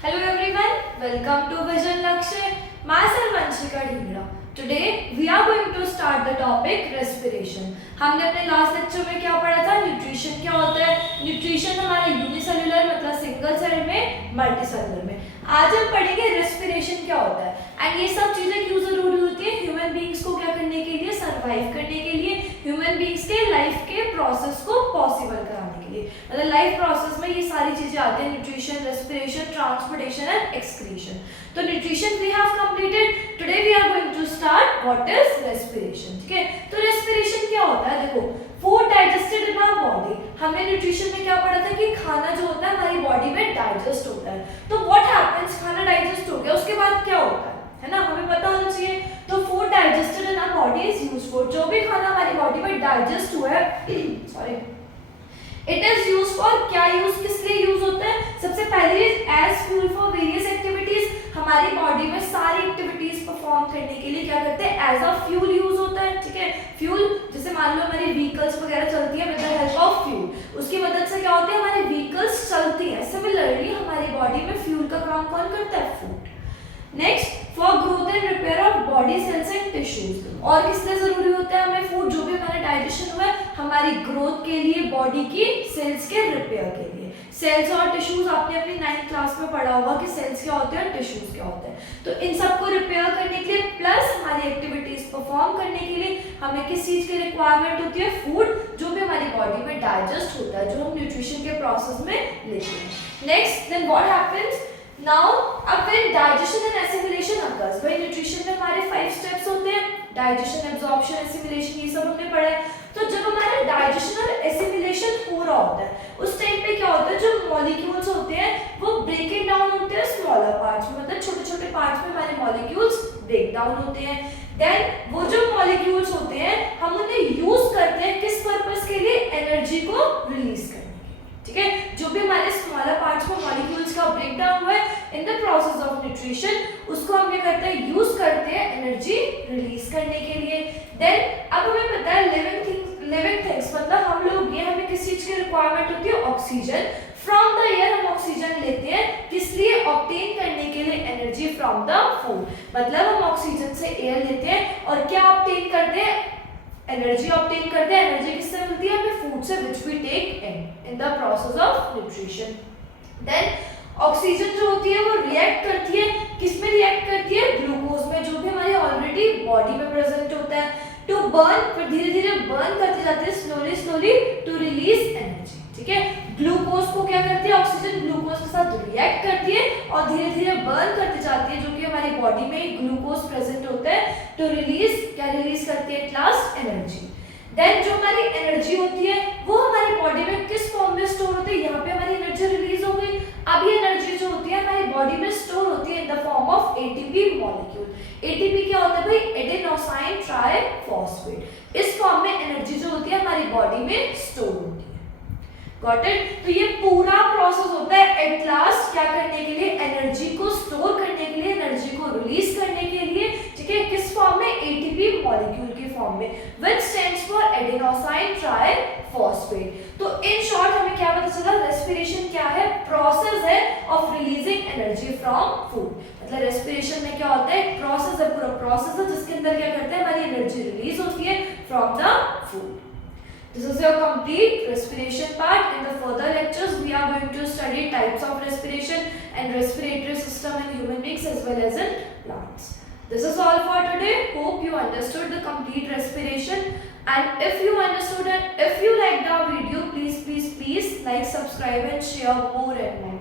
Hello everyone, welcome to Vision Lakshya. Myself Vanshika Dhingra. Today we are going to start the topic respiration. हमने अपने last lecture में क्या पढ़ा था? Nutrition क्या होता है? न्यूट्रिशन हमारे यूनिसेलुलर मतलब सिंगल सेल में, मल्टी सेलुलर में. आज हम पढ़ेंगे रेस्पिरेशन क्या होता है. एंड ये सब चीजें क्यों जरूरी होती है? ह्यूमन बीइंग्स को क्या करने के लिए, सरवाइव करने के लिए, ह्यूमन बीइंग्स के लाइफ के प्रोसेस को पॉसिबल कराने के लिए. मतलब लाइफ प्रोसेस में ये सारी चीजें आती हैं, nutrition, respiration, transportation and excretion. तो nutrition we have completed. Today we are going to start what is respiration. ठीक है, तो रेस्पिरेशन क्या होता है? देखो, food digested in our body. हमने न्यूट्रिशन में क्या पढ़ा था कि खाना जो होता है हमारी बॉडी में डाइजेस्ट होता है. तो व्हाट हैपेंस, खाना डाइजेस्ट हो गया, उसके बाद क्या होता है ना, हमें पता होना चाहिए. तो food digested in our body is used for, जो भी खाना हमारी बॉडी में डाइजेस्ट हुआ है sorry, it is use for. क्या यूज, किस लिए यूज होता है? सबसे पहले as fuel for various activities. हमारी बॉडी में सारी एक्टिविटीज परफॉर्म करने के लिए क्या करते हैं? एज अ फ्यूल यूज होता है. ठीक है, फ्यूल जैसे मान लो हमारी व्हीकल्स वगैरह चलती है with the help of fuel, उसकी मदद से क्या होता है, हमारी व्हीकल्स चलती हैं. सिमिलरली हमारी बॉडी में फ्यूल का काम कौन करता है? Food. Next, for growth and repair of body cells and tissues. और किस लिए जरूरी होता है हमें फूड? जो भी हमारा डाइजेशन हुआ है हमारी ग्रोथ के लिए, बॉडी की सेल्स के रिपेयर के लिए. सेल्स और टिश्यूज आपने अपनी 9th क्लास में पढ़ा होगा कि सेल्स क्या होते हैं, टिश्यूज क्या होते हैं. तो इन सबको रिपेयर करने के लिए प्लस हमारी एक्टिविटीज परफॉर्म करने के लिए हमें किस चीज की रिक्वायरमेंट होती है? फूड, जो भी हमारी बॉडी में डाइजेस्ट होता है, जो हम न्यूट्रिशन के प्रोसेस में लेते हैं. Next, then what happens now, अब when digestion and assimilation occurs. भाई न्यूट्रिशन में हमारे 5 स्टेप्स होते हैं, डाइजेशन, एब्जॉर्प्शन, एसिमिलेशन, ये सब हमने पढ़ा है. तो जब हमारा डाइजेशन और एसिमिलेशन हो रहा होता है उस टाइम पे क्या होता है, जो मॉलिक्यूल्स होते हैं वो ब्रेकिंग डाउन होते हैं स्मॉलर पार्ट्स में, मतलब छोटे छोटे पार्ट्स में हमारे मॉलिक्यूल्स ब्रेक डाउन होते हैं. देन वो जो मॉलिक्यूल्स होते हैं हम उन्हें यूज करते हैं किस पर्पस के लिए? एनर्जी को रिलीज करने. ठीक है, जो भी हमारे स्मॉलर पार्ट्स में मॉलिक्यूल्स का ब्रेक डाउन हुआ है इन द प्रोसेस ऑफ न्यूट्रिशन, उसको हम क्या करते हैं? यूज करते हैं एनर्जी रिलीज करने के लिए. देन अब हमें पता है लिविंग थिंग्स मतलब हम लोग, ये हमें किस चीज की रिक्वायरमेंट होती है? ऑक्सीजन. फ्रॉम द एयर हम ऑक्सीजन लेते हैं, किस लिए? ऑब्टेन करने के लिए एनर्जी फ्रॉम द फूड. मतलब हम ऑक्सीजन से एयर लेते हैं और क्या ऑब्टेन करते हैं? एनर्जी ऑब्टेन करते हैं. एनर्जी किससे मिलती है? हमें फूड से, which we take in the process of nutrition. Then oxygen जो होती है वो रिएक्ट करती है, किस में रिएक्ट करती है? ग्लूकोज में, जो भी हमारी ऑलरेडी बॉडी में प्रेजेंट होता है. टू बर्न, फिर धीरे धीरे बर्न करते जाते हैं स्लोली टू रिलीज एनर्जी. ठीक है, ग्लूकोज को क्या करती है? ऑक्सीजन ग्लूकोज के साथ रिएक्ट करती है और धीरे धीरे बर्न करती जाती है, जो कि हमारी बॉडी में ग्लूकोज प्रेजेंट होता है, टू रिलीज, क्या रिलीज करती है? At last energy. देन जो हमारी एनर्जी होती है वो हमारी बॉडी में किस फॉर्म में स्टोर होती है? यहाँ पे हमारी एनर्जी रिलीज हो गई. अब ये एनर्जी जो होती है हमारी बॉडी में स्टोर होती है in the form of ATP molecule. ATP क्या होता है भाई? Adenosine triphosphate. इस फॉर्म में एनर्जी जो होती है हमारी बॉडी में स्टोर होती है. Got it? तो ये पूरा प्रोसेस होता है एट लास्ट क्या करने के लिए? एनर्जी को स्टोर करने के लिए, एनर्जी को रिलीज करने के लिए. ठीक है, किस फॉर्म में? एटीपी मॉलिक्यूल के फॉर्म में, which stands for adenosine triphosphate. तो इन शॉर्ट हमें क्या पता चला? रेस्पिरेशन क्या है? प्रोसेस है of releasing energy from food. मतलब रेस्पिरेशन में क्या होता है? एक प्रोसेस है, पूरा प्रोसेस है जिसके अंदर क्या करते हैं? हमारी एनर्जी रिलीज होती है from the food. This is your complete respiration part. In the further lectures, we are going to study types of respiration and respiratory system in human beings as well as in plants. This is all for today. Hope you understood the complete respiration. And if you understood and if you liked our video, please like, subscribe and share more and more.